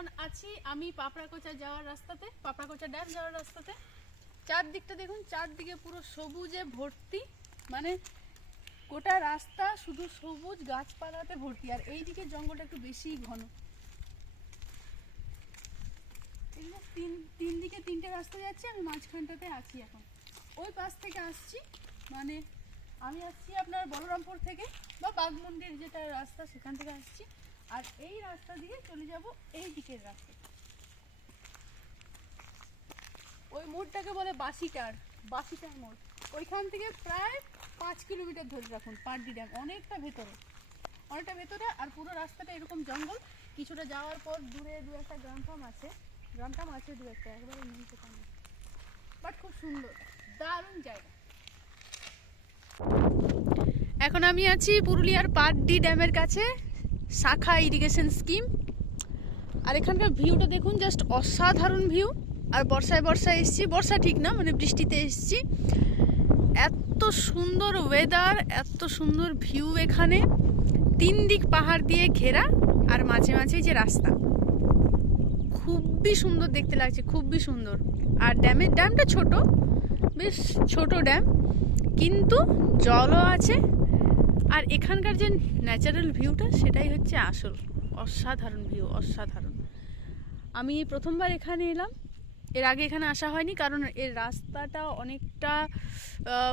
এখন আছি আমি পাপড়াকোচা যাওয়ার রাস্তাতে, পাপড়াকোচা ড্যাম যাওয়ার রাস্তাতে। চারদিকটা দেখুন, চারদিকে পুরো সবুজে ভর্তি, মানে গোটা রাস্তা শুধু সবুজ গাছপালাতে ভর্তি। আর এইদিকে জঙ্গলটা একটু বেশি ঘন। এগুলো তিন দিকে তিনটে রাস্তা যাচ্ছে, আমি মাঝখানটাতে আছি এখন। ওই পাশ থেকে আসছি, মানে আমি আসছি আপনার বলরামপুর থেকে বা বাঘমুন্ডির যেটা রাস্তা সেখান থেকে আসছি। আর এই রাস্তা দিয়ে চলে যাব এই দিকের রাস্তা। ওই মোড়টাকে বলে বাসিটার মোড়। ওইখান থেকে প্রায় 5 কিলোমিটার ধরে রাখুন পাড্ডি ড্যাম, অনেকটা ভেতরে। আর পুরো রাস্তাটা এরকম জঙ্গল। কিছুটা যাওয়ার পর দূরে দু একটা গ্রাম আছে দু একটা, একবারে নিচে পানি। বাট খুব সুন্দর, দারুণ জায়গা। এখন আমি আছি পুরুলিয়ার পাড্ডি ড্যামের কাছে, শাখা ইরিগেশন স্কিম। আর এখানকার ভিউটা দেখুন, জাস্ট অসাধারণ ভিউ। আর বর্ষায় এসছি, বর্ষা ঠিক না, মানে বৃষ্টিতে এসছি। এত সুন্দর ওয়েদার, এত সুন্দর ভিউ এখানে। 3 দিক পাহাড় দিয়ে ঘেরা, আর মাঝে মাঝে যে রাস্তা, খুবই সুন্দর দেখতে লাগছে, খুবই সুন্দর। আর ড্যামটা ছোট, বেশ ছোট ড্যাম, কিন্তু জলও আছে। আর এখানকার যে ন্যাচারাল ভিউটা, সেটাই হচ্ছে আসল। অসাধারণ ভিউ, অসাধারণ। আমি প্রথমবার এখানে এলাম, এর আগে এখানে আসা হয়নি, কারণ এর রাস্তাটা অনেকটা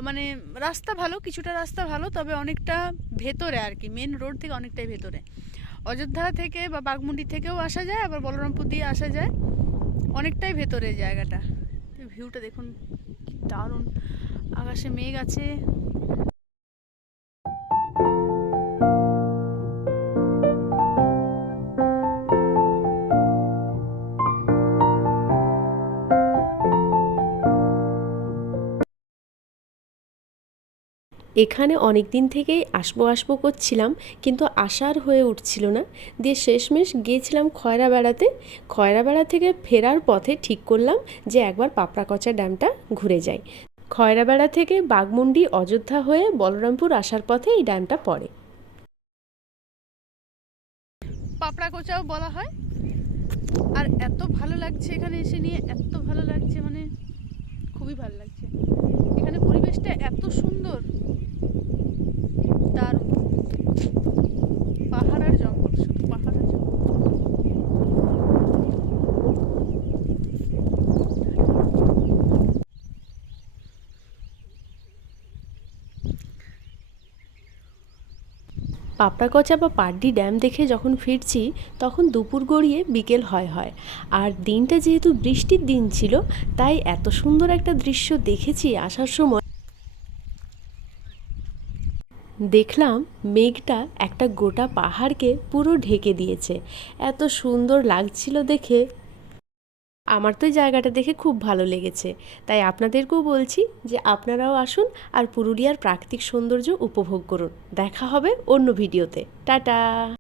মানে রাস্তা ভালো, কিছুটা রাস্তা ভালো, তবে অনেকটা ভেতরে আর কি, মেন রোড থেকে অনেকটাই ভেতরে। অযোধ্যা থেকে বা বাঘমুন্ডি থেকেও আসা যায়, আবার বলরামপুর দিয়ে আসা যায়, অনেকটাই ভেতরে জায়গাটা। ভিউটা দেখুন কি দারুণ, আকাশে মেঘ আছে। এখানে অনেক দিন থেকেই আসবো করছিলাম, কিন্তু আসার হয়ে উঠছিল না। দিয়ে শেষমেশ গিয়েছিলাম খয়রাবেড়া থেকে ফেরার পথে ঠিক করলাম যে একবার পাপড়াকোচা ড্যামটা ঘুরে যাই। খয়রাবেড়া থেকে বাঘমুন্ডি অযোধ্যা হয়ে বলরামপুর আসার পথে এই ড্যামটা পড়ে। পাপড়াকোচাও বলা হয়। আর এত ভালো লাগছে এখানে এসে, নিয়ে এত ভালো লাগছে, মানে খুবই ভালো লাগছে। এখানে পরিবেশটা এত সুন্দর, দারুণ। পাহাড় আর জঙ্গল, শুধু পাহাড় আর জঙ্গল। পাপড়াকোচা বা পাড্ডি ড্যাম দেখে যখন ফিরছি, তখন দুপুর গড়িয়ে বিকেল হয়। আর দিনটা যেহেতু বৃষ্টির দিন ছিল, তাই এত সুন্দর একটা দৃশ্য দেখেছি আসার সময়। দেখলাম মেঘটা একটা গোটা পাহাড়কে পুরো ঢেকে দিয়েছে, এত সুন্দর লাগছিল দেখে। আমার তো এই জায়গাটা দেখে খুব ভালো লেগেছে, তাই আপনাদেরকেও বলছি যে আপনারাও আসুন আর পুরুলিয়ার প্রাকৃতিক সৌন্দর্য উপভোগ করুন। দেখা হবে অন্য ভিডিওতে। টাটা।